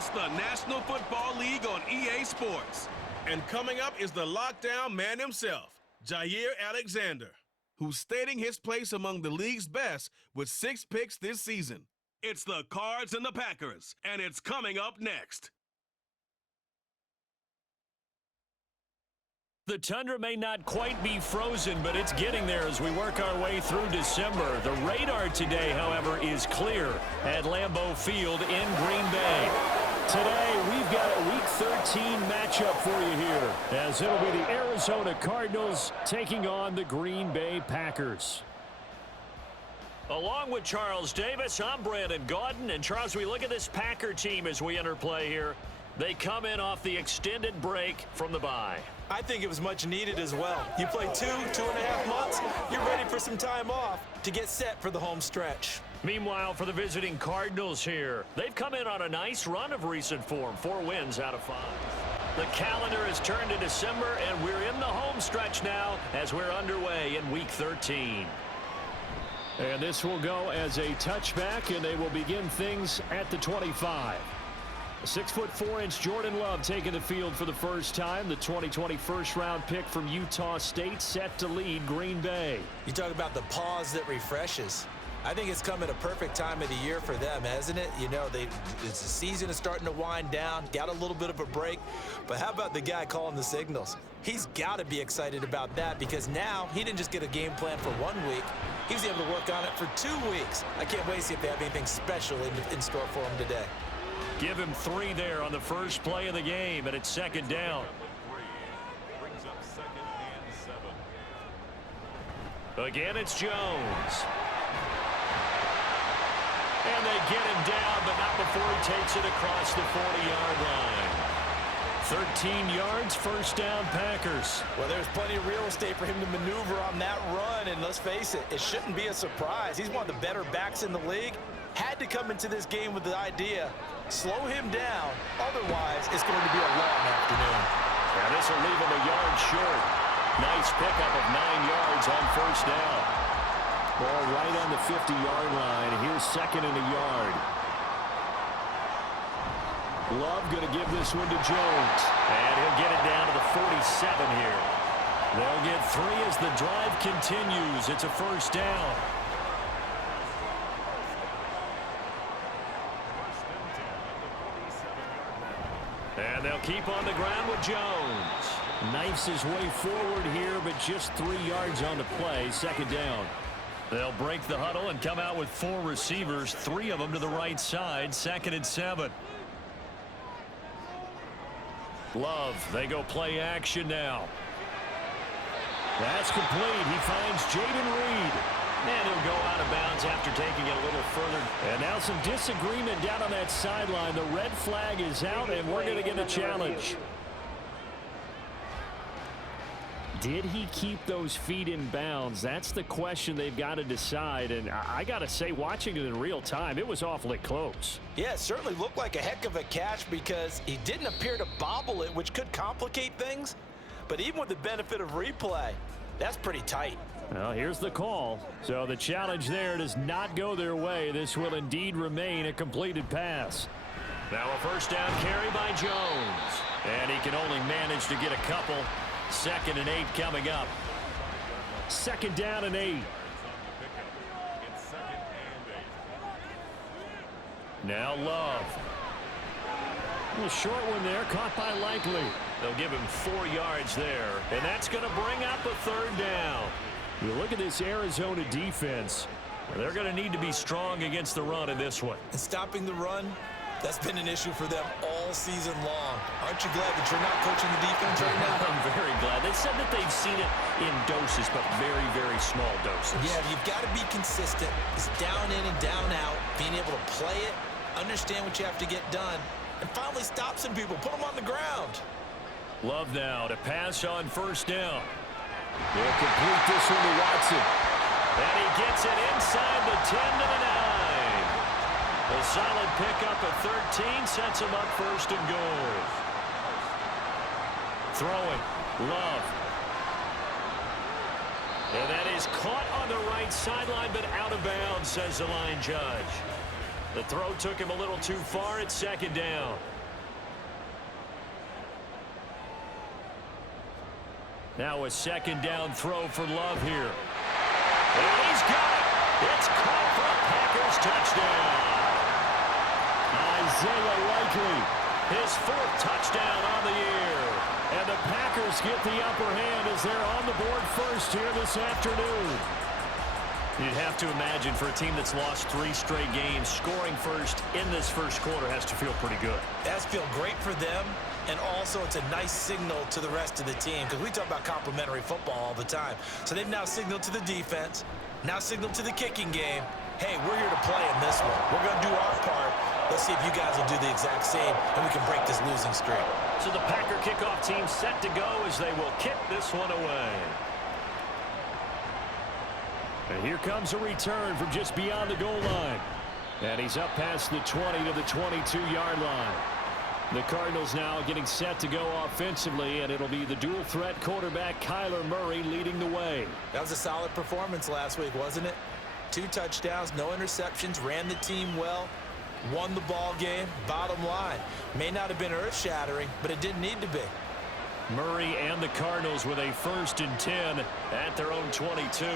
It's the National Football League on EA Sports. And coming up is the lockdown man himself, Jair Alexander, who's stating his place among the league's best with 6 picks this season. It's the Cards and the Packers, and it's coming up next. The tundra may not quite be frozen, but it's getting there as we work our way through December. The radar today, however, is clear at Lambeau Field in Green Bay. Today, we've got a Week 13 matchup for you here, as it'll be the Arizona Cardinals taking on the Green Bay Packers. Along with Charles Davis, I'm Brandon Gaudin. And Charles, we look at this Packer team as we enter play here. They come in off the extended break from the bye. I think it was much needed as well. You play 2.5 months, you're ready for some time off to get set for the home stretch. Meanwhile, for the visiting Cardinals here, they've come in on a nice run of recent form, 4 wins out of 5. The calendar has turned to December, and we're in the home stretch now as we're underway in Week 13. And this will go as a touchback, and they will begin things at the 25. 6'4" Jordan Love taking the field for the first time. The 2020 first-round pick from Utah State set to lead Green Bay. You talk about the pause that refreshes. I think it's come at a perfect time of the year for them, hasn't it? You know, the season is starting to wind down, got a little bit of a break. But how about the guy calling the signals? He's got to be excited about that because now he didn't just get a game plan for 1 week. He was able to work on it for 2 weeks. I can't wait to see if they have anything special in store for him today. Give him 3 there on the first play of the game, and it's second down. Brings up 2nd and 7. Again, it's Jones. And they get him down, but not before he takes it across the 40-yard line. 13 yards, first down, Packers. Well, there's plenty of real estate for him to maneuver on that run, and let's face it, it shouldn't be a surprise. He's one of the better backs in the league. Had to come into this game with the idea, slow him down, otherwise it's going to be a long afternoon. Now this will leave him a yard short. Nice pickup of 9 yards on first down. Ball right on the 50-yard line. Here's second and a yard. Love going to give this one to Jones. And he'll get it down to the 47 here. They'll get 3 as the drive continues. It's a first down. And they'll keep on the ground with Jones. Knifes his way forward here, but just 3 yards on the play. Second down. They'll break the huddle and come out with 4 receivers, 3 of them to the right side. 2nd and 7. Love, they go play action now. That's complete. He finds Jaden Reed. And he'll go out of bounds after taking it a little further. And now some disagreement down on that sideline. The red flag is out, and we're going to get a challenge. Did he keep those feet in bounds? That's the question they've got to decide. And I got to say, watching it in real time, it was awfully close. Yeah, it certainly looked like a heck of a catch because he didn't appear to bobble it, which could complicate things. But even with the benefit of replay, that's pretty tight. Well, here's the call. So the challenge there does not go their way. This will indeed remain a completed pass. Now a first down carry by Jones. And he can only manage to get a couple. 2nd and 8 coming up. 2nd down and 8. Now Love. A little short one there, caught by Likely. They'll give him 4 yards there. And that's going to bring up a 3rd down. You look at this Arizona defense. They're going to need to be strong against the run in this one. And stopping the run, that's been an issue for them all season long. Aren't you glad that you're not coaching the defense right now? I'm very glad. They said that they've seen it in doses, but very, very small doses. Yeah, you've got to be consistent. It's down in and down out, being able to play it, understand what you have to get done, and finally stop some people, put them on the ground. Love now to pass on first down. They'll complete this one to Watson. And he gets it inside the 10 to the 9. A solid pickup at 13 sets him up first and goal. Throwing. Love. And that is caught on the right sideline, but out of bounds, says the line judge. The throw took him a little too far at second down. Now a second down throw for Love here. And he's got it. It's caught for a Packers touchdown. Isaiah Likely, his 4th touchdown on the year. And the Packers get the upper hand as they're on the board first here this afternoon. You'd have to imagine for a team that's lost 3 straight games, scoring first in this first quarter has to feel pretty good. That's feel great for them, and also it's a nice signal to the rest of the team because we talk about complementary football all the time. So they've now signaled to the defense, now signaled to the kicking game, hey, we're here to play in this one. We're going to do our part. Let's see if you guys will do the exact same, and we can break this losing streak. So the Packer kickoff team set to go as they will kick this one away. And here comes a return from just beyond the goal line. And he's up past the 20 to the 22-yard line. The Cardinals now getting set to go offensively, and it'll be the dual-threat quarterback Kyler Murray leading the way. That was a solid performance last week, wasn't it? 2 touchdowns, no interceptions, ran the team well, won the ball game. Bottom line, may not have been earth-shattering, but it didn't need to be. Murray and the Cardinals with a 1st and 10 at their own 22.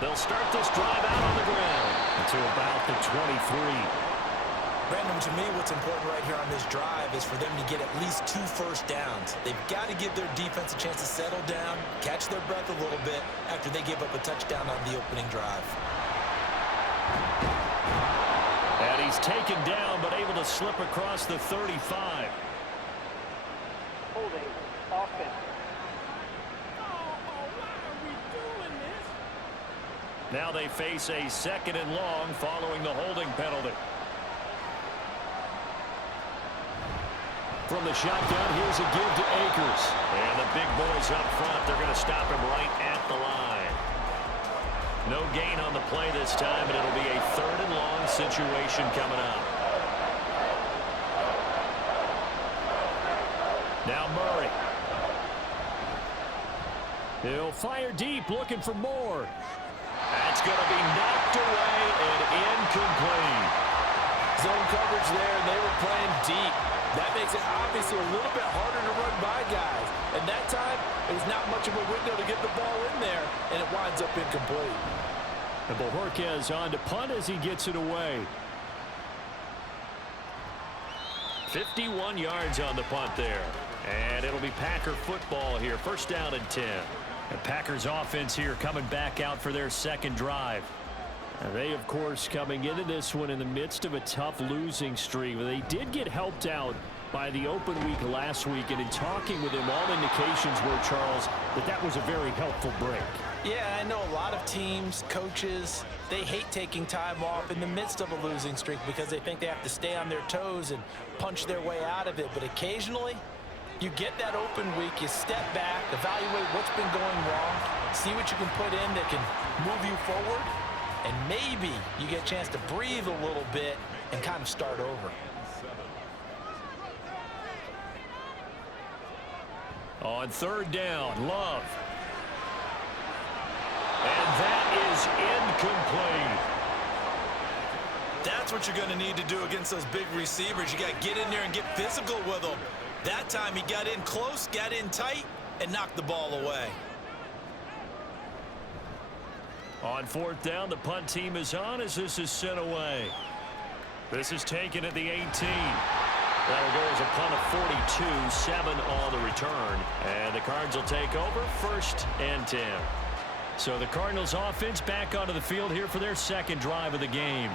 They'll start this drive out on the ground to about the 23. Brandon, to me, what's important right here on this drive is for them to get at least 2 first downs. They've got to give their defense a chance to settle down, catch their breath a little bit after they give up a touchdown on the opening drive. And he's taken down, but able to slip across the 35. Holding offense. Now they face a 2nd and long following the holding penalty. From the shotgun, here's a give to Akers. And the big boys up front, they're going to stop him right at the line. No gain on the play this time, and it'll be a 3rd and long situation coming up. Now Murray. He'll fire deep, looking for more. That's going to be knocked away and incomplete. Zone coverage there, and they were playing deep. That makes it obviously a little bit harder to run by guys. And that time, it was not much of a window to get the ball in there, and it winds up incomplete. And Bojorquez on to punt as he gets it away. 51 yards on the punt there. And it'll be Packer football here. 1st down and 10. The Packers offense here coming back out for their 2nd drive. And they, of course, coming into this one in the midst of a tough losing streak. They did get helped out by the open week last week. And in talking with him, all indications were, Charles, that was a very helpful break. Yeah, I know a lot of teams, coaches, they hate taking time off in the midst of a losing streak because they think they have to stay on their toes and punch their way out of it. But occasionally, you get that open week, you step back, evaluate what's been going wrong, see what you can put in that can move you forward, and maybe you get a chance to breathe a little bit and kind of start over. On 3rd down, Love. And that is incomplete. That's what you're going to need to do against those big receivers. You got to get in there and get physical with them. That time he got in close, got in tight, and knocked the ball away. On 4th down, the punt team is on as this is sent away. This is taken at the 18. That'll go as a punt of 42, 7 on the return. And the Cards will take over 1st and 10. So the Cardinals offense back onto the field here for their 2nd drive of the game.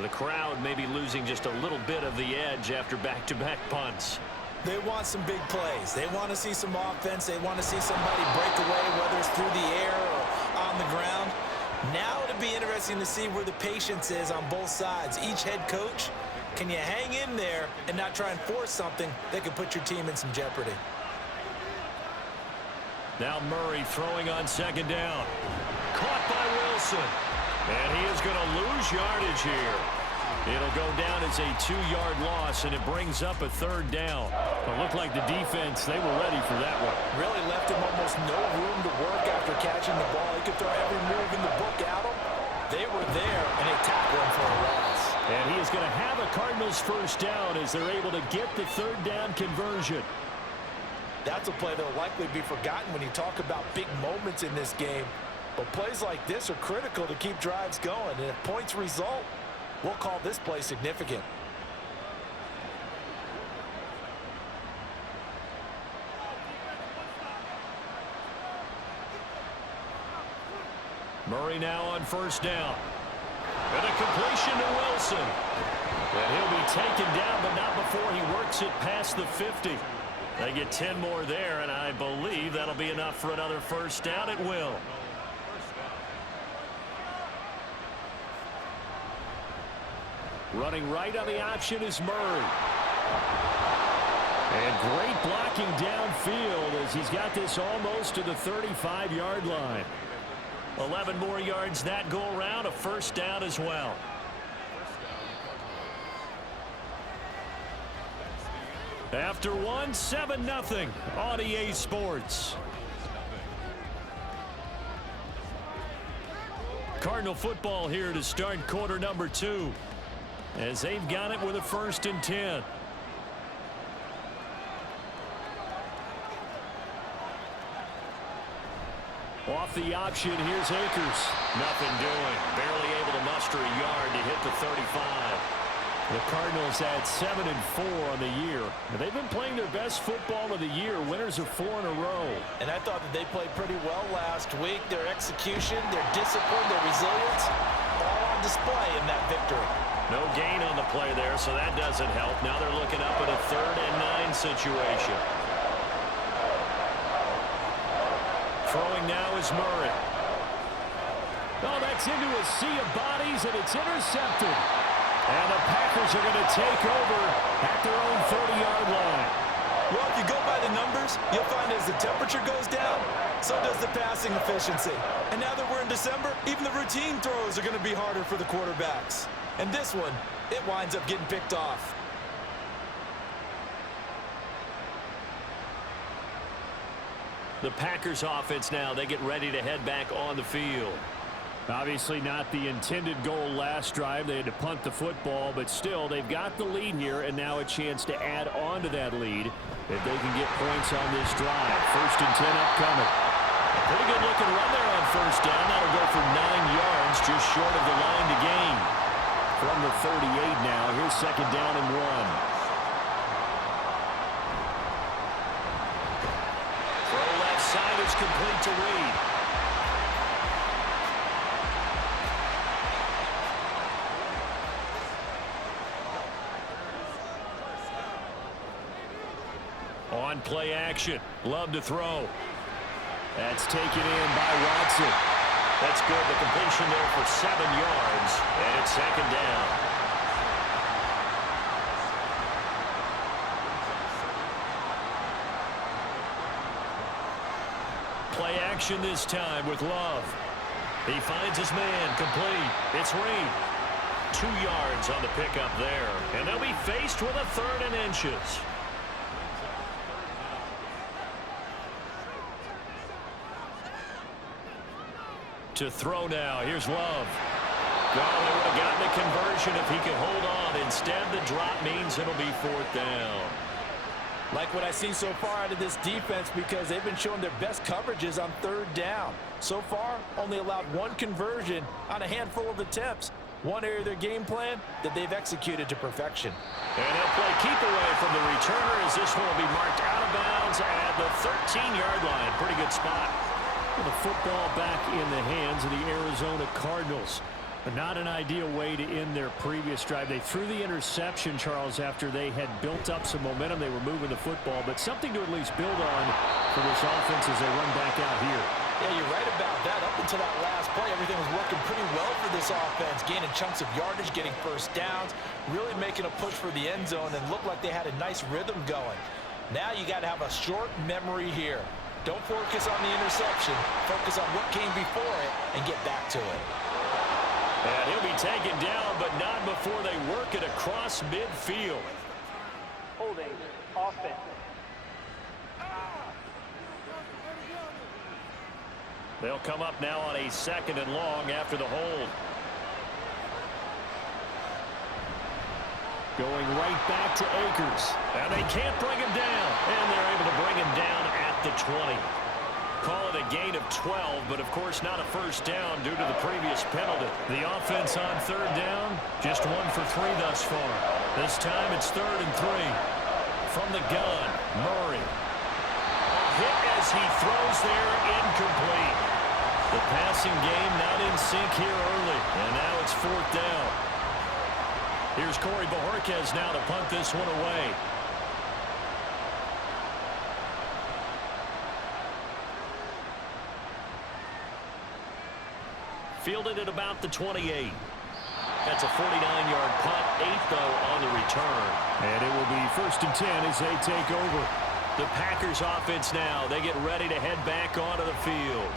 The crowd may be losing just a little bit of the edge after back-to-back punts. They want some big plays. They want to see some offense. They want to see somebody break away, whether it's through the air or on the ground. Now it'll be interesting to see where the patience is on both sides. Each head coach, can you hang in there and not try and force something that could put your team in some jeopardy? Now Murray throwing on 2nd down. Caught by Wilson. And he is going to lose yardage here. It'll go down as a 2-yard loss, and it brings up a 3rd down. It looked like the defense, they were ready for that one. Really left him almost no room to work after catching the ball. He could throw every move in the book at him. They were there, and they tackled him for a loss. And he is going to have a Cardinals first down as they're able to get the third down conversion. That's a play that will likely be forgotten when you talk about big moments in this game. But plays like this are critical to keep drives going. And if points result, we'll call this play significant. Murray now on first down. And a completion to Wilson. And he'll be taken down, but not before he works it past the 50. They get 10 more there, and I believe that'll be enough for another first down. It will. Running right on the option is Murray. And great blocking downfield as he's got this almost to the 35-yard line. 11 more yards that go around, a first down as well. After one, 7-0 on EA Sports. Cardinal football here to start quarter number 2 as they've got it with a 1st and 10. Off the option, here's Akers. Nothing doing. Barely able to muster a yard to hit the 35. The Cardinals had 7-4 on the year. They've been playing their best football of the year. Winners of 4 in a row. And I thought that they played pretty well last week. Their execution, their discipline, their resilience, all on display in that victory. No gain on the play there, so that doesn't help. Now they're looking up at a 3rd and 9 situation. Throwing now is Murray. Oh, that's into a sea of bodies, and it's intercepted. And the Packers are going to take over at their own 30-yard line. Well, if you go by the numbers, you'll find as the temperature goes down, so does the passing efficiency. And now that we're in December, even the routine throws are going to be harder for the quarterbacks. And this one, it winds up getting picked off. The Packers offense now, they get ready to head back on the field. Obviously not the intended goal last drive. They had to punt the football, but still they've got the lead here and now a chance to add on to that lead if they can get points on this drive. 1st and 10 upcoming. A pretty good looking run there on first down. That'll go for 9 yards, just short of the line to gain. From the 38 now, here's 2nd down and 1. Throw left side is complete to Reed. On play action. Love to throw. That's taken in by Watson. That's good. The completion there for 7 yards. And it's 2nd down. Play action this time with Love. He finds his man complete. It's Reed. 2 yards on the pickup there. And they'll be faced with a 3rd and inches. To throw now. Here's Love. Well, they would have gotten the conversion if he could hold on. Instead, the drop means it'll be 4th down. Like what I've seen so far out of this defense because they've been showing their best coverages on 3rd down. So far, only allowed 1 conversion on a handful of attempts. One area of their game plan that they've executed to perfection. And they'll play keep away from the returner as this one will be marked out of bounds at the 13-yard line. Pretty good spot. The football back in the hands of the Arizona Cardinals. But not an ideal way to end their previous drive. They threw the interception, Charles, after they had built up some momentum. They were moving the football, but something to at least build on for this offense as they run back out here. Yeah, you're right about that. Up until that last play, everything was working pretty well for this offense. Gaining chunks of yardage, getting first downs, really making a push for the end zone, and looked like they had a nice rhythm going. Now you got to have a short memory here. Don't focus on the interception. Focus on what came before it and get back to it. And he'll be taken down, but not before they work it across midfield. Holding offense. They'll come up now on a 2nd and long after the hold. Going right back to Akers. And they can't bring him down. And they're able to bring him down at the 20. Call it a gain of 12, but of course not a first down due to the previous penalty. The offense on third down, just 1 for 3 thus far. This time it's 3rd and 3. From the gun, Murray. Hit as he throws there, incomplete. The passing game not in sync here early, and now it's 4th down. Here's Corey Bojorquez now to punt this one away. Fielded at about the 28. That's a 49-yard punt, 8 though on the return. And it will be 1st and 10 as they take over. The Packers offense now, they get ready to head back onto the field.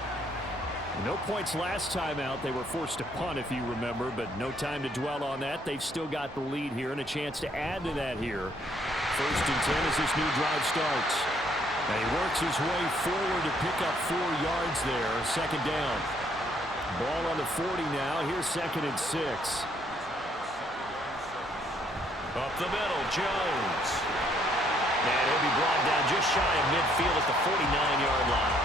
No points last time out. They were forced to punt, if you remember, but no time to dwell on that. They've still got the lead here and a chance to add to that here. 1st and 10 as this new drive starts. And he works his way forward to pick up 4 yards there. 2nd down. Ball on the 40 now. Here's 2nd and 6. Up the middle, Jones. And he'll be brought down just shy of midfield at the 49-yard line.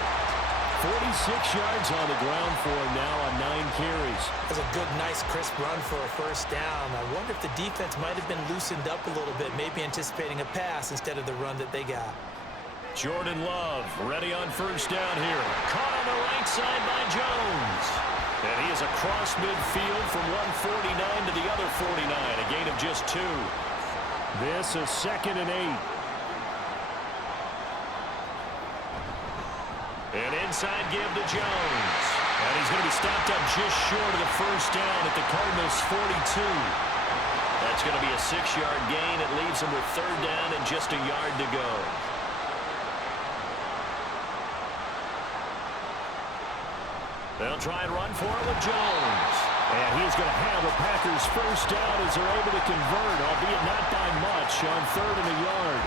46 yards on the ground for him now on 9 carries. That's a good, nice, crisp run for a first down. I wonder if the defense might have been loosened up a little bit, maybe anticipating a pass instead of the run that they got. Jordan Love ready on first down here. Caught on the right side by Jones. And he is across midfield from 149 to the other 49, a gain of just 2. This is 2nd and 8. An inside give to Jones. And he's going to be stopped up just short of the first down at the Cardinals' 42. That's going to be a 6-yard gain. It leaves them with 3rd down and just a yard to go. They'll try and run for it with Jones. And he's going to have the Packers first down as they're able to convert, albeit not by much, on 3rd and a yard.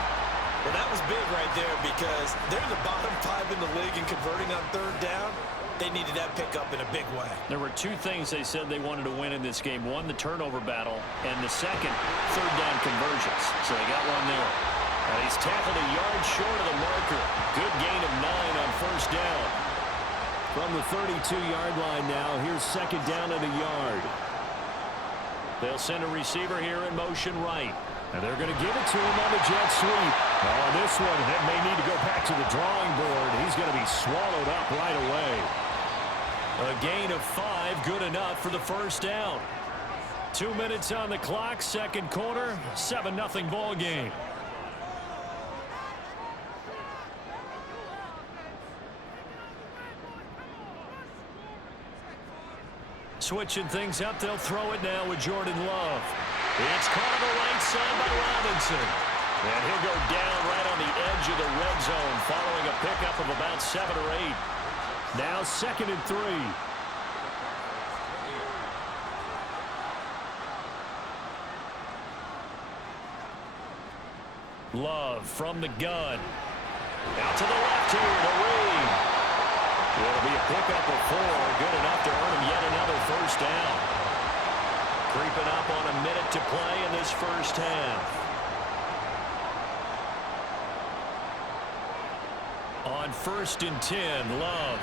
Well, that was big right there because they're the bottom 5 in the league in converting on 3rd down. They needed that pickup in a big way. There were 2 things they said they wanted to win in this game. One, the turnover battle, and the second, 3rd down conversions. So they got one there. And he's tackled a yard short of the marker. Good gain of 9 on first down. From the 32-yard line now, here's 2nd down and a yard. They'll send a receiver here in motion right. And they're going to give it to him on the jet sweep. On this one, that may need to go back to the drawing board. He's going to be swallowed up right away. A gain of 5, good enough for the first down. 2 minutes on the clock, 2nd quarter, 7-0 ball game. Switching things up, they'll throw it now with Jordan Love. It's caught on the right side by Robinson. And he'll go down right on the edge of the red zone following a pickup of about 7 or 8. Now 2nd and 3. Love from the gun. Out to the left here to Reed. It'll be a pickup of 4. Good enough to earn him yet another first down. Creeping up on a minute to play in this first half. On 1st and 10, Love.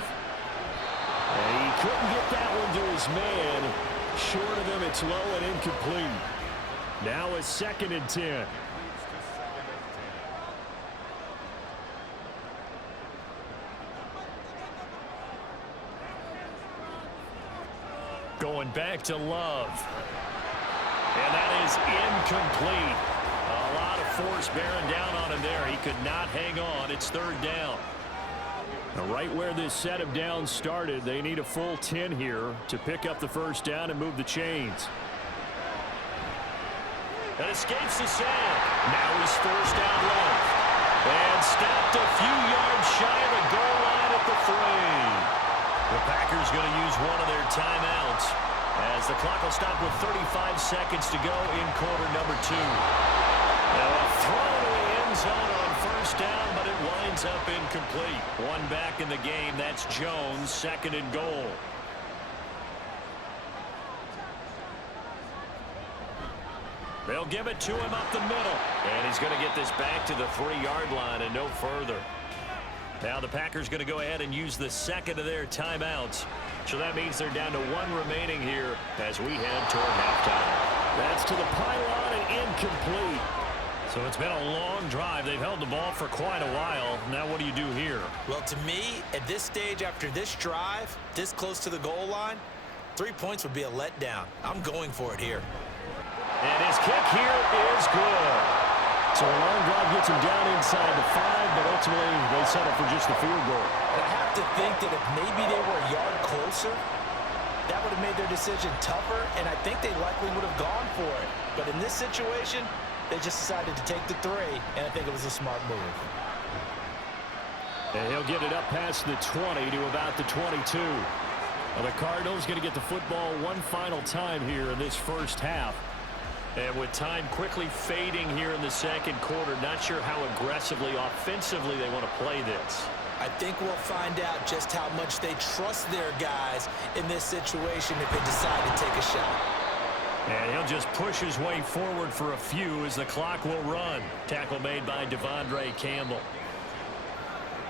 And he couldn't get that one to his man. Short of him, it's low and incomplete. Now it's 2nd and 10. Going back to Love. And that is incomplete. A lot of force bearing down on him there. He could not hang on. It's 3rd down. Now, right where this set of downs started, they need a full 10 here to pick up the first down and move the chains. And escapes the sack. Now he's forced out left. And stopped a few yards shy of the goal line at the 3. The Packers going to use one of their timeouts as the clock will stop with 35 seconds to go in quarter number 2. Now a throw to the end zone on first down, but it winds up incomplete. One back in the game. That's Jones, 2nd and goal. They'll give it to him up the middle. And he's going to get this back to the 3-yard line and no further. Now the Packers going to go ahead and use the second of their timeouts. So that means they're down to 1 remaining here as we head toward halftime. That's to the pylon and incomplete. So it's been a long drive. They've held the ball for quite a while. Now what do you do here? Well, to me, at this stage, after this drive, this close to the goal line, 3 points would be a letdown. I'm going for it here. And his kick here is good. So a long drive gets him down inside the 5, but ultimately they settle for just the field goal. I have to think that if maybe they were a yard closer, that would have made their decision tougher, and I think they likely would have gone for it. But in this situation, they just decided to take the 3, and I think it was a smart move. And he'll get it up past the 20 to about the 22. Well, the Cardinals going to get the football one final time here in this first half. And with time quickly fading here in the second quarter, not sure how aggressively, offensively they want to play this. I think we'll find out just how much they trust their guys in this situation if they decide to take a shot. And he'll just push his way forward for a few as the clock will run. Tackle made by Devondre Campbell.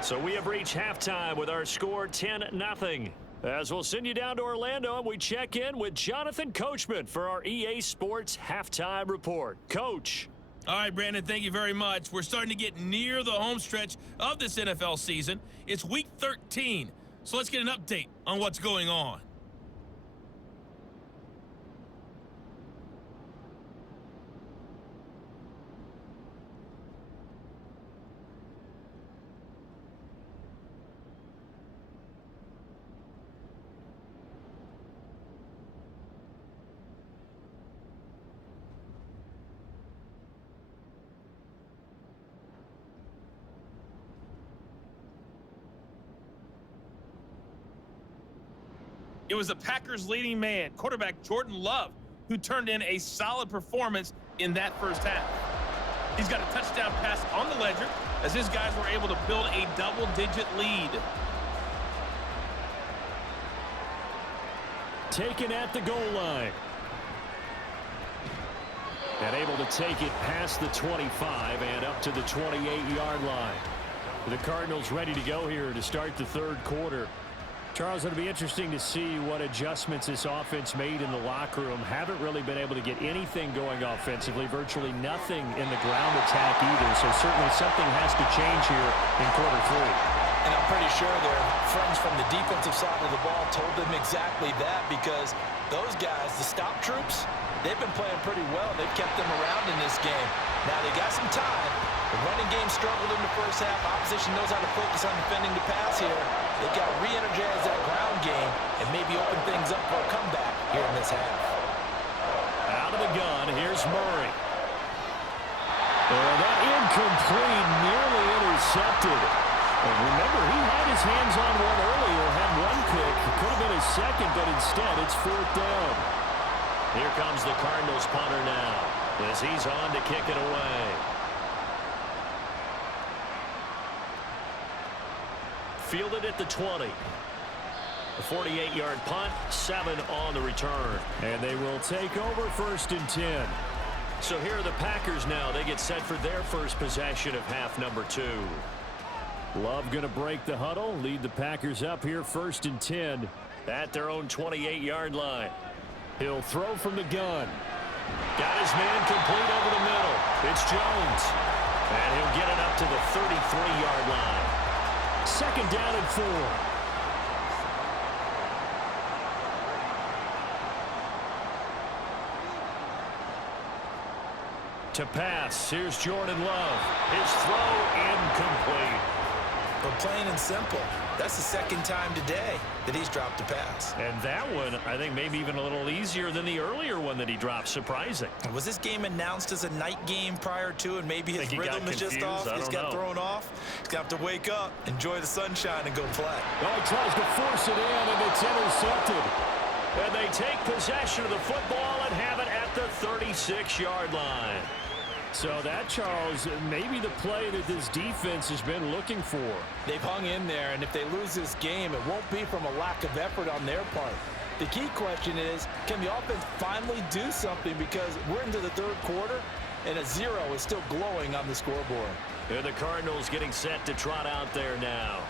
So we have reached halftime with our score 10-0. As we'll send you down to Orlando and we check in with Jonathan Coachman for our EA Sports Halftime Report. Coach. All right, Brandon, thank you very much. We're starting to get near the home stretch of this NFL season. It's Week 13, so let's get an update on what's going on. It was the Packers' leading man, quarterback Jordan Love, who turned in a solid performance in that first half. He's got a touchdown pass on the ledger as his guys were able to build a double-digit lead. Taken at the goal line. And able to take it past the 25 and up to the 28-yard line. The Cardinals ready to go here to start the third quarter. Charles, it'll be interesting to see what adjustments this offense made in the locker room. Haven't really been able to get anything going offensively, virtually nothing in the ground attack either. So certainly something has to change here in quarter 3. And I'm pretty sure their friends from the defensive side of the ball told them exactly that, because those guys, the stop troops, they've been playing pretty well. They've kept them around in this game. Now they got some time. The running game struggled in the first half. Opposition knows how to focus on defending the pass here. They've got to re-energize that ground game and maybe open things up for a comeback here in this half. Out of the gun, here's Murray. That incomplete, nearly intercepted. And remember, he had his hands on one earlier, had one pick. It could have been his second, but instead it's 4th down. Here comes the Cardinals punter now as he's on to kick it away. Fielded at the 20. A 48-yard punt, 7 on the return. And they will take over 1st and 10. So here are the Packers now. They get set for their first possession of half number 2. Love going to break the huddle, lead the Packers up here 1st and 10. At their own 28-yard line. He'll throw from the gun. Got his man complete over the middle. It's Jones. And he'll get it up to the 33-yard line. 2nd down and 4. To pass, here's Jordan Love. His throw incomplete. But plain and simple, that's the 2nd time today that he's dropped a pass. And that one, I think, maybe even a little easier than the earlier one that he dropped. Surprising. Was this game announced as a night game prior to, and maybe his rhythm is just off? He's got thrown off. He's got to wake up, enjoy the sunshine, and go play. Oh, he tries to force it in, and it's intercepted. And they take possession of the football and have it at the 36-yard line. So that, Charles, maybe the play that this defense has been looking for. They've hung in there, and if they lose this game, it won't be from a lack of effort on their part. The key question is, can the offense finally do something, because we're into the third quarter and a 0 is still glowing on the scoreboard. And the Cardinals getting set to trot out there now.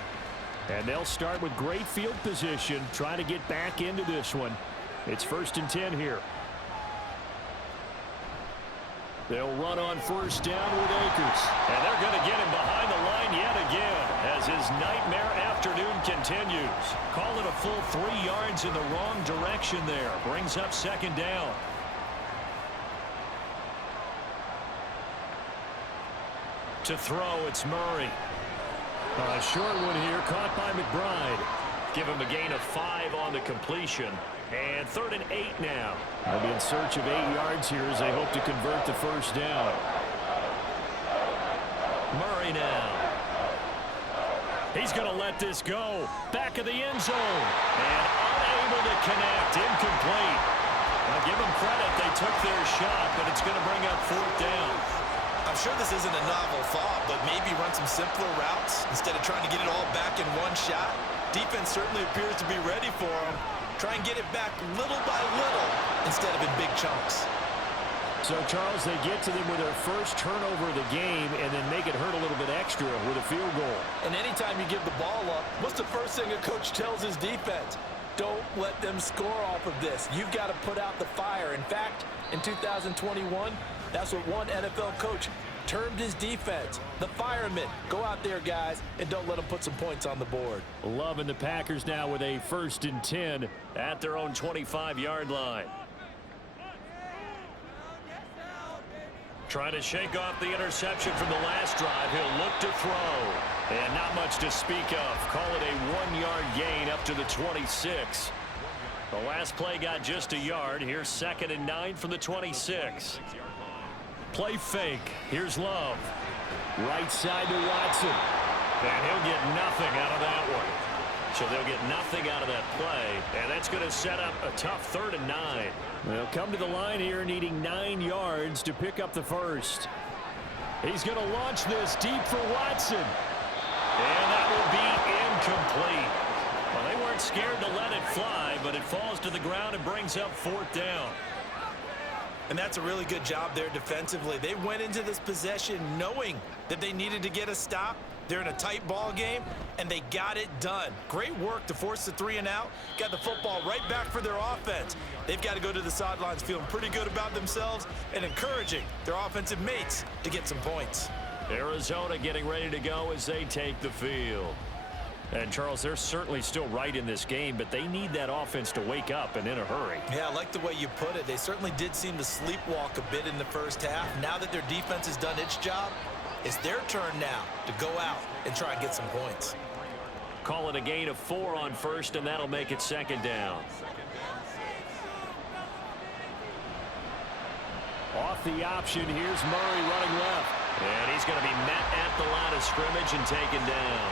And they'll start with great field position, trying to get back into this one. It's 1st and 10 here. They'll run on 1st down with Akers. And they're going to get him behind the line yet again as his nightmare afternoon continues. Call it a full 3 yards in the wrong direction there. Brings up 2nd down. To throw, it's Murray. A short one here, caught by McBride. Give him a gain of 5 on the completion. And 3rd and 8 now. They'll be in search of 8 yards here as they hope to convert the 1st down. Murray now. He's going to let this go. Back of the end zone. And unable to connect. Incomplete. Now give them credit. They took their shot, but it's going to bring up 4th down. I'm sure this isn't a novel thought, but maybe run some simpler routes instead of trying to get it all back in one shot. Defense certainly appears to be ready for them. Try and get it back little by little instead of in big chunks. So, Charles, they get to them with their first turnover of the game and then make it hurt a little bit extra with a field goal. And anytime you give the ball up, what's the first thing a coach tells his defense? Don't let them score off of this. You've got to put out the fire. In fact, in 2021, that's what one NFL coach termed his defense. The firemen. Go out there, guys, and don't let them put some points on the board. Loving the Packers now with a 1st and 10 at their own 25-yard line. Trying to shake off the interception from the last drive. He'll look to throw. And not much to speak of. Call it a 1-yard gain up to the 26. The last play got just a yard. Here's 2nd and 9 from the 26. Play fake. Here's Love. Right side to Watson. And he'll get nothing out of that one. So they'll get nothing out of that play. And that's going to set up a tough 3rd and 9. They'll come to the line here needing 9 yards to pick up the first. He's going to launch this deep for Watson. And that will be incomplete. Well, they weren't scared to let it fly, but it falls to the ground and brings up 4th down. And that's a really good job there defensively. They went into this possession knowing that they needed to get a stop. They're in a tight ball game, and they got it done. Great work to force the 3 and out. Got the football right back for their offense. They've got to go to the sidelines feeling pretty good about themselves and encouraging their offensive mates to get some points. Arizona getting ready to go as they take the field. And, Charles, they're certainly still right in this game, but they need that offense to wake up and in a hurry. Yeah, I like the way you put it. They certainly did seem to sleepwalk a bit in the first half. Now that their defense has done its job, it's their turn now to go out and try and get some points. Call it a gain of 4 on 1st, and that'll make it 2nd down. Off the option, here's Murray running left. And he's going to be met at the line of scrimmage and taken down.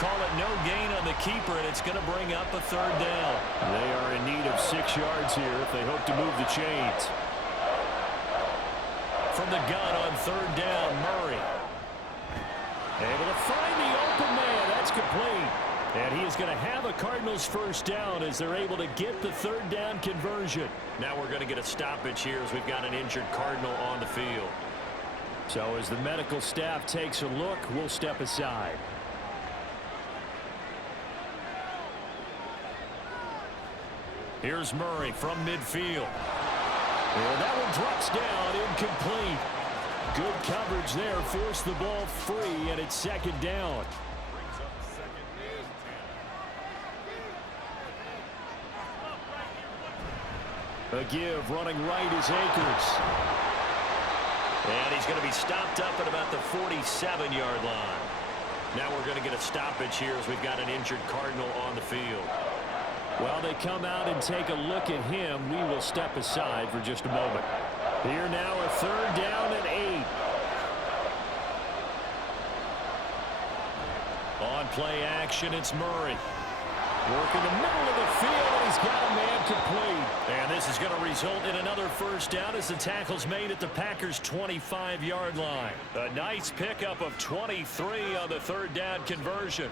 Call it no gain on the keeper, and it's going to bring up a 3rd down. They are in need of 6 yards here if they hope to move the chains. From the gun on 3rd down, Murray. Able to find the open man. That's complete. And he is going to have a Cardinals 1st down as they're able to get the 3rd down conversion. Now we're going to get a stoppage here as we've got an injured Cardinal on the field. So as the medical staff takes a look, we'll step aside. Here's Murray from midfield. And that one drops down, incomplete. Good coverage there, forced the ball free, and it's 2nd down. A give, running right is Akers. And he's going to be stopped up at about the 47-yard line. Now we're going to get a stoppage here as we've got an injured Cardinal on the field. While they come out and take a look at him, we will step aside for just a moment. Here now, a 3rd down and 8. On play action, it's Murray. Work in the middle of the field, and he's got a man complete. And this is going to result in another 1st down as the tackle's made at the Packers' 25-yard line. A nice pickup of 23 on the 3rd down conversion.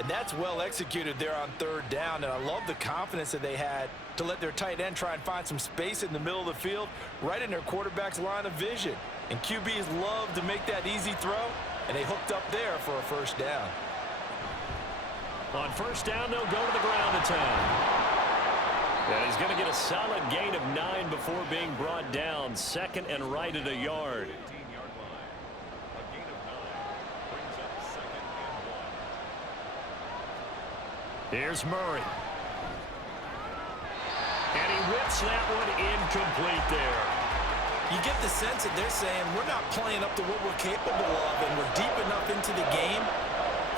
And that's well executed there on third down. And I love the confidence that they had to let their tight end try and find some space in the middle of the field, right in their quarterback's line of vision. And QBs love to make that easy throw, and they hooked up there for a first down. On first down, they'll go to the ground attack. And he's going to get a solid gain of 9 before being brought down. Second and right at a yard. 18-yard line. A gain of 9 brings up second and 1. Here's Murray. And he whips that one incomplete there. You get the sense that they're saying we're not playing up to what we're capable of, and we're deep enough into the game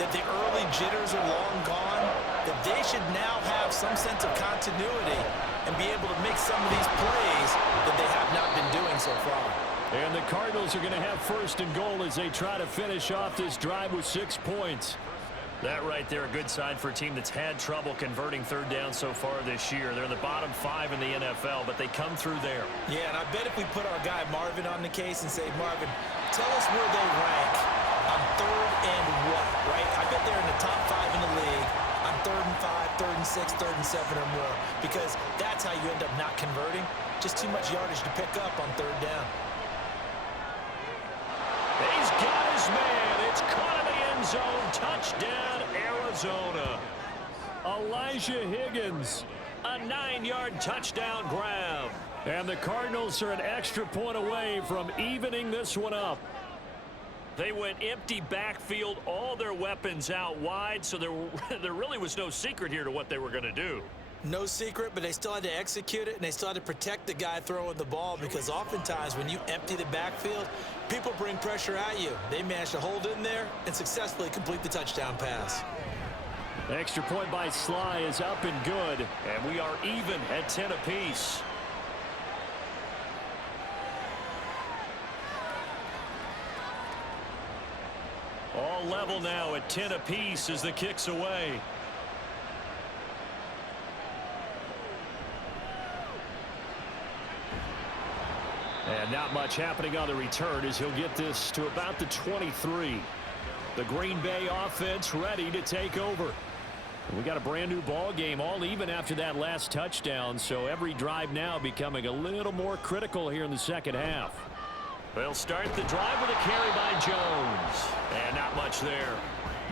that the early jitters are long gone, that they should now have some sense of continuity and be able to make some of these plays that they have not been doing so far. And the Cardinals are going to have first and goal as they try to finish off this drive with 6 points. That right there, a good sign for a team that's had trouble converting third down so far this year. They're in the bottom 5 in the NFL, but they come through there. Yeah, and I bet if we put our guy Marvin on the case and say, Marvin, tell us where they rank on third and what, right? I bet they're in the top 5 in the league on third and 5, third and 6, third and 7 or more, because that's how you end up not converting. Just too much yardage to pick up on third down. He's got his man. It's caught in the end zone. Touchdown, Arizona. Elijah Higgins. A 9-yard touchdown grab. And the Cardinals are an extra point away from evening this one up. They went empty backfield, all their weapons out wide, so there really was no secret here to what they were going to do. No secret, but they still had to execute it, and they still had to protect the guy throwing the ball, because oftentimes when you empty the backfield, people bring pressure at you. They managed to hold in there and successfully complete the touchdown pass. Extra point by Sly is up and good. And we are even at 10 apiece. All level now at 10 apiece as the kick's away. And not much happening on the return as he'll get this to about the 23. The Green Bay offense ready to take over. We got a brand new ball game, all even after that last touchdown, so every drive now becoming a little more critical here in the second half. They'll start the drive with a carry by Jones. And not much there.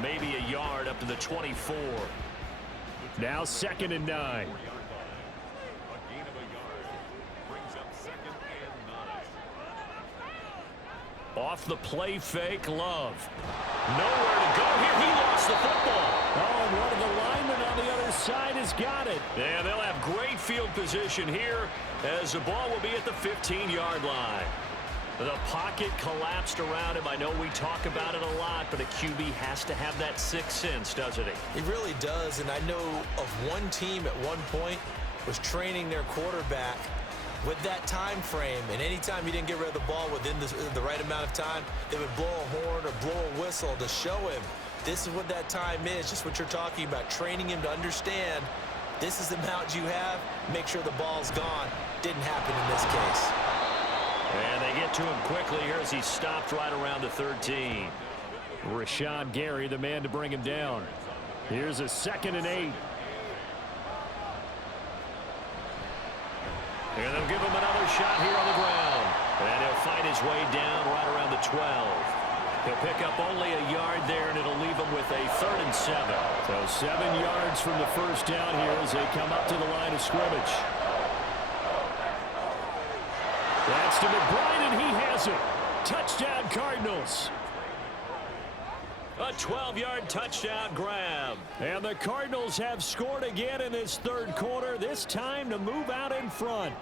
Maybe a yard up to the 24. Now second and 9. Off the play fake, Love. Nowhere to go here. He lost the football. Oh, and one of the linemen on the other side has got it. And they'll have great field position here as the ball will be at the 15-yard line. The pocket collapsed around him. I know we talk about it a lot, but a QB has to have that sixth sense, doesn't he? He really does, and I know of one team at one point was training their quarterback with that time frame, and anytime he didn't get rid of the ball within the right amount of time, they would blow a horn or blow a whistle to show him this is what that time is, just what you're talking about, training him to understand this is the amount you have, make sure the ball's gone. Didn't happen in this case. And they get to him quickly here as he stopped right around the 13. Rashawn Gary, the man to bring him down. Here's a 2nd and 8. And they'll give him another shot here on the ground. And he'll fight his way down right around the 12. He'll pick up only a yard there, and it'll leave him with a 3rd and 7. So 7 yards from the first down here as they come up to the line of scrimmage. That's to McBride, and he has it. Touchdown, Cardinals. A 12-yard touchdown grab. And the Cardinals have scored again in this third quarter, this time to move out in front.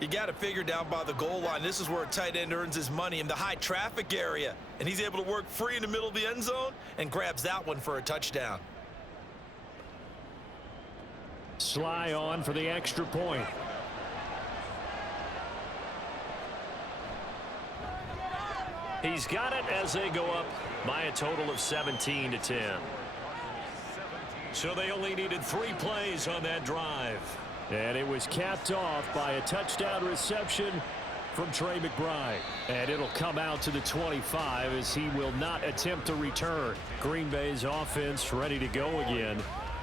You got to figure down by the goal line. This is where a tight end earns his money, in the high traffic area. And he's able to work free in the middle of the end zone and grabs that one for a touchdown. Sly on for the extra point. He's got it as they go up by a total of 17-10. So they only needed 3 plays on that drive. And it was capped off by a touchdown reception from Trey McBride. And it'll come out to the 25 as he will not attempt to return. Green Bay's offense ready to go again.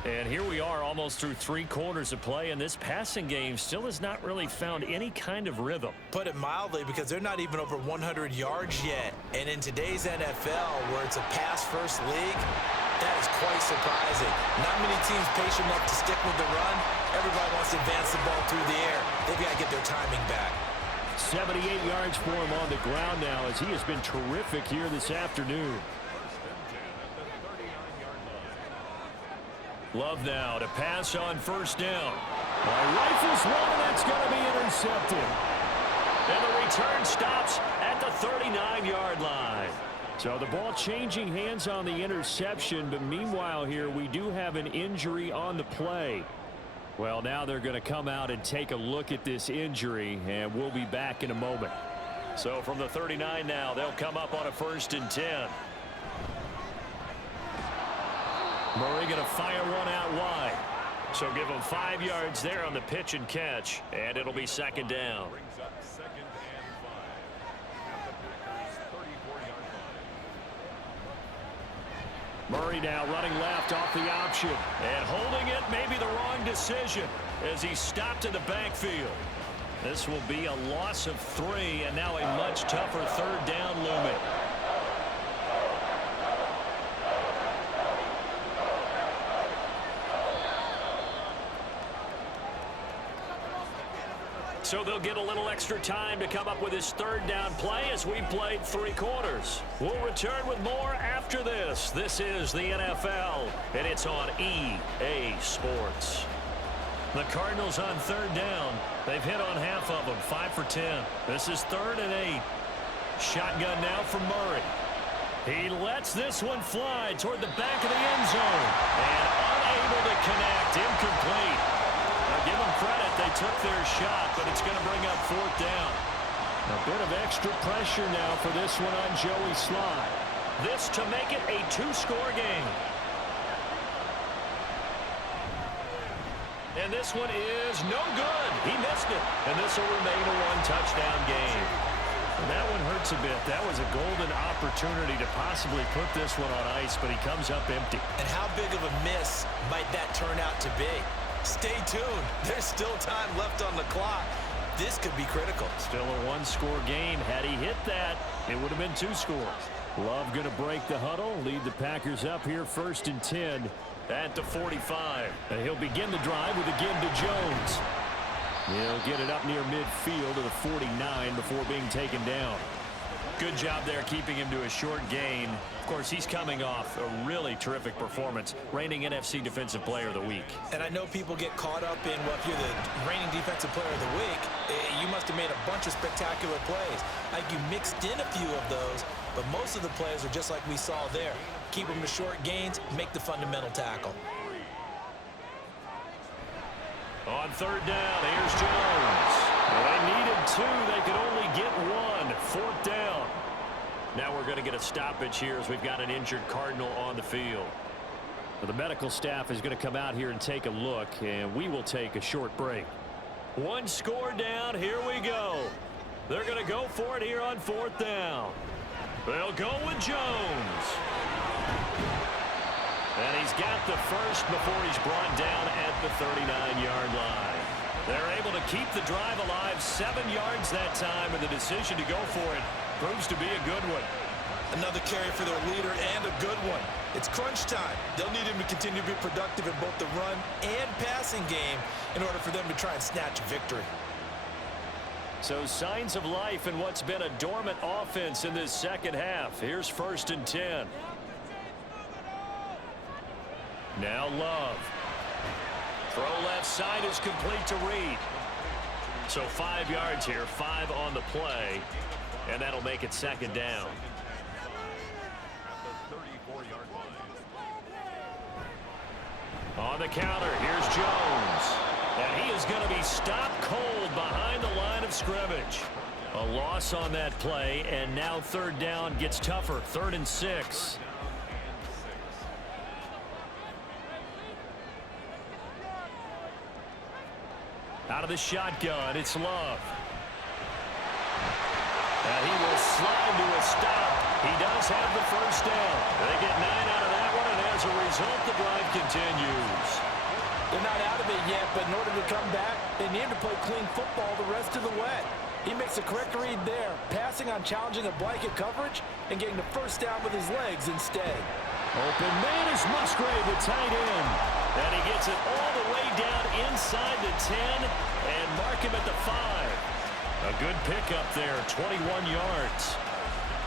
And here we are almost through 3 quarters of play, and this passing game still has not really found any kind of rhythm. Put it mildly, because they're not even over 100 yards yet. And in today's NFL, where it's a pass-first league, that is quite surprising. Not many teams patient enough to stick with the run. Everybody wants to advance the ball through the air. They've got to get their timing back. 78 yards for him on the ground now, as he has been terrific here this afternoon. Love now to pass on first down. Rifles one, and that's going to be intercepted. And the return stops at the 39-yard line. So the ball changing hands on the interception, but meanwhile here we do have an injury on the play. Well, now they're going to come out and take a look at this injury, and we'll be back in a moment. So from the 39 now, they'll come up on a 1st and 10. Murray going to fire one out wide. So give him 5 yards there on the pitch and catch, and it'll be 2nd down. Brings up 2nd and 5 at the Packers' 34-yard line. Murray now running left off the option, and holding it may be the wrong decision as he stopped in the backfield. This will be a loss of 3, and now a much tougher 3rd down looming. So they'll get a little extra time to come up with his 3rd down play as we played 3 quarters. We'll return with more after this. This is the NFL, and it's on EA Sports. The Cardinals on 3rd down. They've hit on half of them, 5 for 10. This is 3rd and 8. Shotgun now from Murray. He lets this one fly toward the back of the end zone. And unable to connect, incomplete. Now give them credit, they took their shot, but it's going to bring up 4th down. A bit of extra pressure now for this one on Joey Sly. This to make it a 2-score game. And this one is no good. He missed it. And this will remain a 1-touchdown game. And that one hurts a bit. That was a golden opportunity to possibly put this one on ice, but he comes up empty. And how big of a miss might that turn out to be? Stay tuned. There's still time left on the clock. This could be critical. Still a 1-score game. Had he hit that, it would have been 2 scores. Love going to break the huddle, lead the Packers up here 1st and 10 at the 45. And he'll begin the drive with a give to Jones. He'll get it up near midfield to the 49 before being taken down. Good job there keeping him to a short gain. Of course, he's coming off a really terrific performance, reigning NFC Defensive Player of the Week. And I know people get caught up in, well, if you're the reigning Defensive Player of the Week, you must have made a bunch of spectacular plays. Like you mixed in a few of those, but most of the plays are just like we saw there. Keep them to short gains, make the fundamental tackle. On 3rd down, here's Jones. Well, they needed 2. They could only get 1. 4th down. Now we're going to get a stoppage here as we've got an injured Cardinal on the field. Well, the medical staff is going to come out here and take a look, and we will take a short break. 1 score down. Here we go. They're going to go for it here on 4th down. They'll go with Jones. And he's got the first before he's brought down at the 39-yard line. They're able to keep the drive alive, 7 yards that time, and the decision to go for it proves to be a good one. Another carry for their leader and a good one. It's crunch time. They'll need him to continue to be productive in both the run and passing game in order for them to try and snatch victory. So signs of life in what's been a dormant offense in this second half. Here's 1st and 10. Now Love. Throw left side is complete to Reed. So 5 yards here, 5 on the play, and that'll make it 2nd down. At the 34-yard line. On the counter, here's Jones. And he is going to be stopped cold behind the line of scrimmage. A loss on that play, and now 3rd down gets tougher. 3rd and 6. Out of the shotgun, it's Love. And he will slide to a stop. He does have the first down. They get 9 out of that one, and as a result, the drive continues. They're not out of it yet, but in order to come back, they need to play clean football the rest of the way. He makes the correct read there, passing on challenging a blanket coverage and getting the first down with his legs instead. Open man is Musgrave, the tight end. And he gets it all the way down inside the 10 and mark him at the 5. A good pickup there, 21 yards.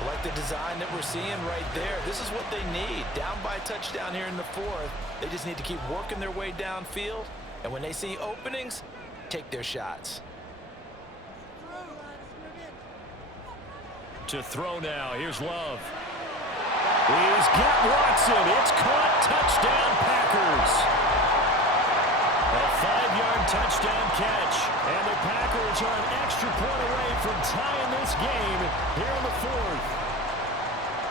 I like the design that we're seeing right there. This is what they need. Down by a touchdown here in the 4th. They just need to keep working their way downfield. And when they see openings, take their shots. To throw now, here's Love. He's got Watson. It's caught. Touchdown, Packers. A 5-yard touchdown catch. And the Packers are an extra point away from tying this game here in the 4th.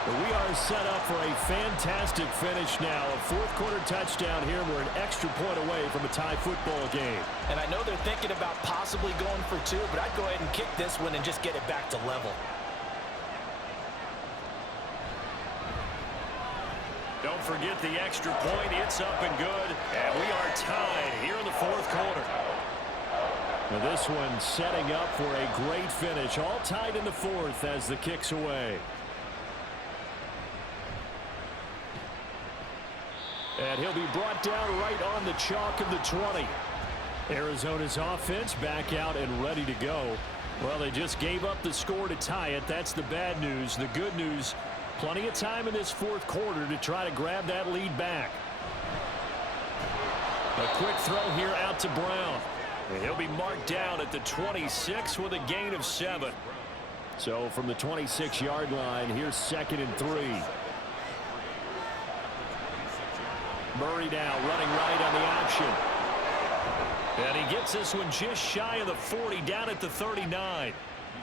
But we are set up for a fantastic finish now. A 4th-quarter touchdown here. We're an extra point away from a tie football game. And I know they're thinking about possibly going for 2, but I'd go ahead and kick this one and just get it back to level. Don't forget the extra point. It's up and good. And we are tied here in the 4th quarter. Now this one setting up for a great finish. All tied in the 4th as the kick's away. And he'll be brought down right on the chalk of the 20. Arizona's offense back out and ready to go. Well, they just gave up the score to tie it. That's the bad news. The good news, plenty of time in this 4th quarter to try to grab that lead back. A quick throw here out to Brown. And he'll be marked down at the 26 with a gain of 7. So from the 26-yard line, here's 2nd and 3. Murray now running right on the option. And he gets this one just shy of the 40, down at the 39.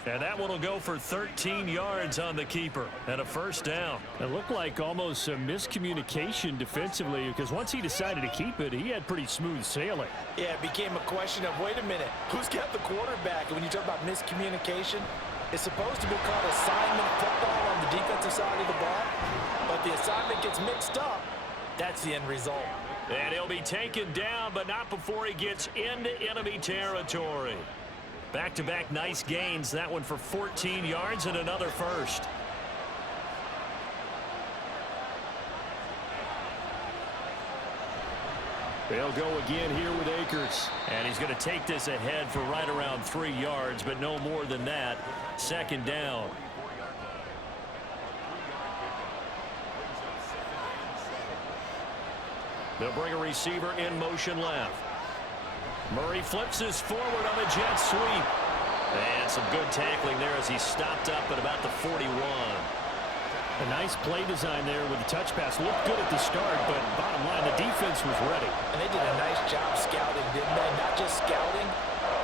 And that one will go for 13 yards on the keeper and a first down. It looked like almost a miscommunication defensively, because once he decided to keep it, he had pretty smooth sailing. Yeah, it became a question of, wait a minute, who's got the quarterback? And when you talk about miscommunication, it's supposed to be called assignment football on the defensive side of the ball, but the assignment gets mixed up. That's the end result. And he'll be taken down, but not before he gets into enemy territory. Back-to-back nice gains. That one for 14 yards and another first. They'll go again here with Akers. And he's going to take this ahead for right around 3 yards, but no more than that. 2nd down. They'll bring a receiver in motion left. Murray flips this forward on a jet sweep. And some good tackling there as he stopped up at about the 41. A nice play design there with the touch pass. Looked good at the start, but bottom line, the defense was ready. And they did a nice job scouting, didn't they? Not just scouting,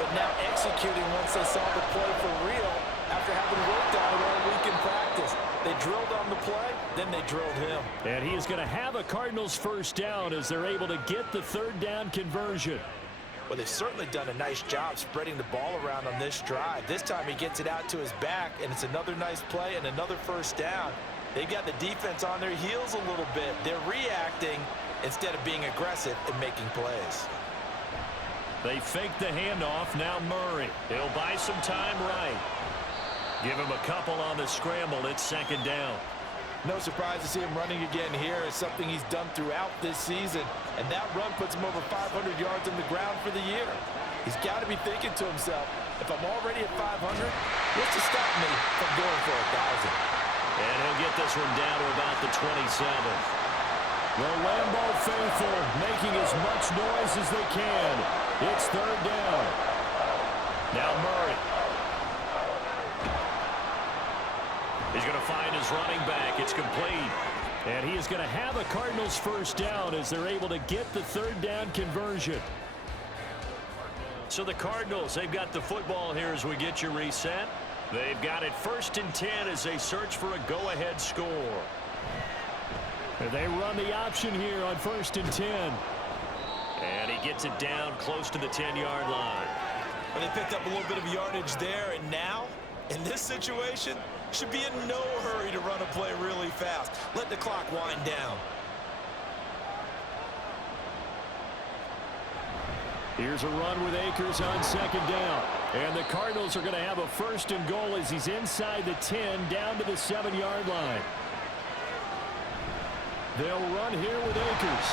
but now executing once they saw the play for real after having worked on it all week in practice. They drilled on the play, then they drilled him. And he is going to have a Cardinals first down as they're able to get the 3rd down conversion. Well, they've certainly done a nice job spreading the ball around on this drive. This time he gets it out to his back, and it's another nice play and another first down. They've got the defense on their heels a little bit. They're reacting instead of being aggressive and making plays. They fake the handoff. Now Murray. He'll buy some time right. Give him a couple on the scramble. It's 2nd down. No surprise to see him running again here. It's something he's done throughout this season. And that run puts him over 500 yards on the ground for the year. He's got to be thinking to himself, if I'm already at 500, what's to stop me from going for 1,000? And he'll get this one down to about the 27. The Lambeau faithful making as much noise as they can. It's 3rd down. Now Murray. He's going to find his running back. It's complete. And he is going to have a Cardinals first down as they're able to get the 3rd down conversion. So the Cardinals, they've got the football here as we get you reset. They've got it 1st and 10 as they search for a go-ahead score. And they run the option here on 1st and 10. And he gets it down close to the 10-yard line. Well, they picked up a little bit of yardage there, and now In this situation, should be in no hurry to run a play really fast. Let the clock wind down. Here's a run with Akers on second down. And the Cardinals are going to have a first and goal as he's inside the 10 down to the 7-yard line. They'll run here with Akers.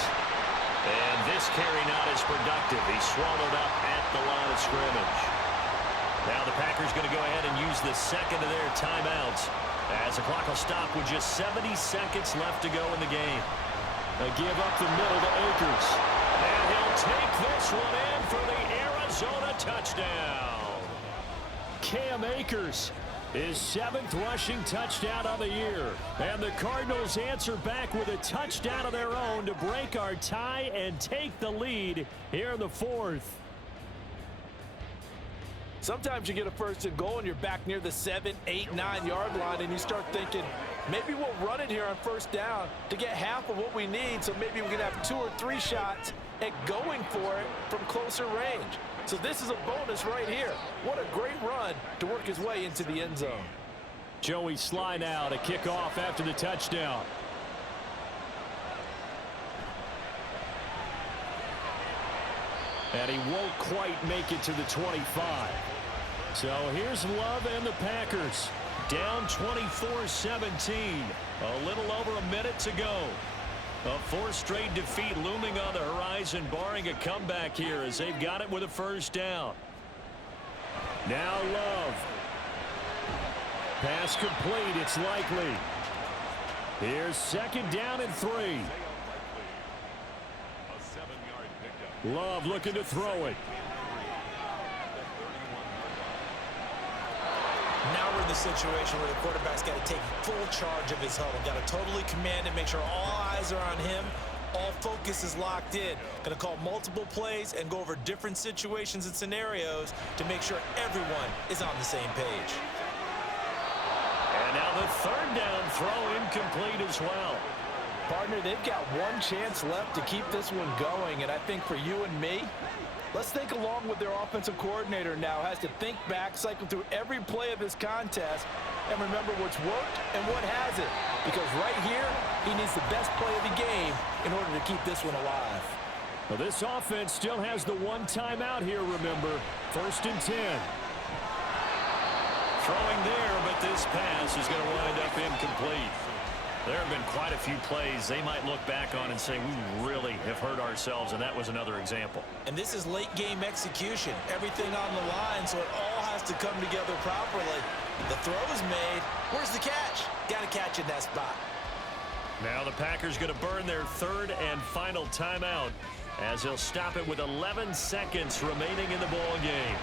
And this carry not as productive. He's swallowed up at the line of scrimmage. Now the Packers going to go ahead and use the second of their timeouts as the clock will stop with just 70 seconds left to go in the game. They give up the middle to Akers. And he'll take this one in for the Arizona touchdown. Cam Akers, his 7th rushing touchdown of the year. And the Cardinals answer back with a touchdown of their own to break our tie and take the lead here in the 4th. Sometimes you get a first and goal and you're back near the 7, 8, 9-yard line and you start thinking, maybe we'll run it here on first down to get half of what we need, so maybe we can have 2 or 3 shots at going for it from closer range. So this is a bonus right here. What a great run to work his way into the end zone. Joey Sly now to kick off after the touchdown. And he won't quite make it to the 25. So here's Love and the Packers. Down 24-17. A little over a minute to go. A 4th straight defeat looming on the horizon, barring a comeback here as they've got it with a first down. Now Love. Pass complete. It's likely. Here's 2nd down and 3. Love looking to throw it. Now we're in the situation where the quarterback's got to take full charge of his huddle. Got to totally command it, make sure all eyes are on him. All focus is locked in. Going to call multiple plays and go over different situations and scenarios to make sure everyone is on the same page. And now the 3rd down throw incomplete as well. Partner, they've got one chance left to keep this one going, and I think for you and me, let's think along with their offensive coordinator now. Has to think back, cycle through every play of this contest, and remember what's worked and what hasn't. Because right here, he needs the best play of the game in order to keep this one alive. Well, this offense still has the one timeout here, remember. 1st and 10. Throwing there, but this pass is going to wind up incomplete. There have been quite a few plays they might look back on and say, we really have hurt ourselves, and that was another example. And this is late game execution. Everything on the line, so it all has to come together properly. The throw is made. Where's the catch? Got to catch in that spot. Now the Packers going to burn their 3rd and final timeout as they'll stop it with 11 seconds remaining in the ball game.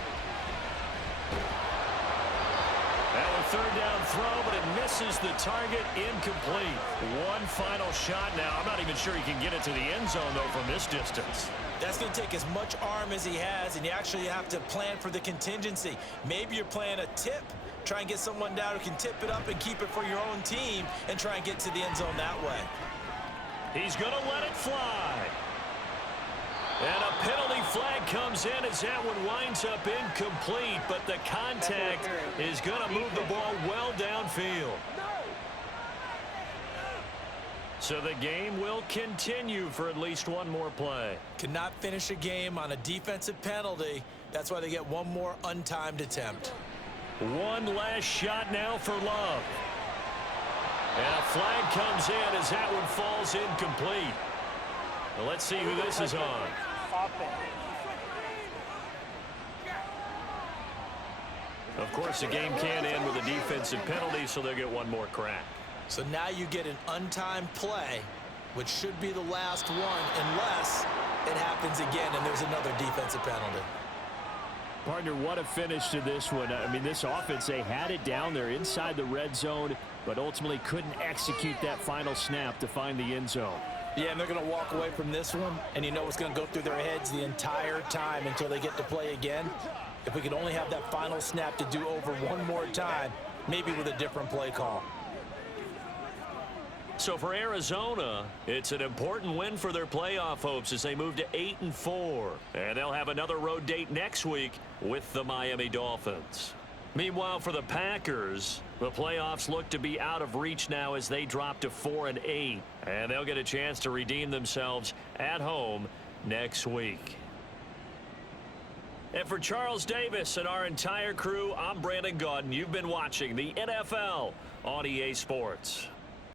Now a 3rd down throw, but it misses the target, incomplete. One final shot now. I'm not even sure he can get it to the end zone, though, from this distance. That's going to take as much arm as he has, and you actually have to plan for the contingency. Maybe you're playing a tip. Try and get someone down who can tip it up and keep it for your own team and try and get to the end zone that way. He's going to let it fly. And a penalty flag comes in as that one winds up incomplete, but the contact is going to move the ball well downfield. So the game will continue for at least one more play. Cannot finish a game on a defensive penalty. That's why they get one more untimed attempt. One last shot now for Love. And a flag comes in as that one falls incomplete. Well, let's see who this is on. Of course, the game can end with a defensive penalty, so they'll get one more crack. So now you get an untimed play, which should be the last one, unless it happens again and there's another defensive penalty. Partner, what a finish to this one. I mean, this offense, they had it down there inside the red zone, but ultimately couldn't execute that final snap to find the end zone. Yeah, and they're going to walk away from this one, and you know what's going to go through their heads the entire time until they get to play again. If we could only have that final snap to do over one more time, maybe with a different play call. So for Arizona, it's an important win for their playoff hopes as they move to 8-4. And they'll have another road date next week with the Miami Dolphins. Meanwhile, for the Packers, the playoffs look to be out of reach now as they drop to 4-8. And they'll get a chance to redeem themselves at home next week. And for Charles Davis and our entire crew, I'm Brandon Gaudin. You've been watching the NFL on EA Sports.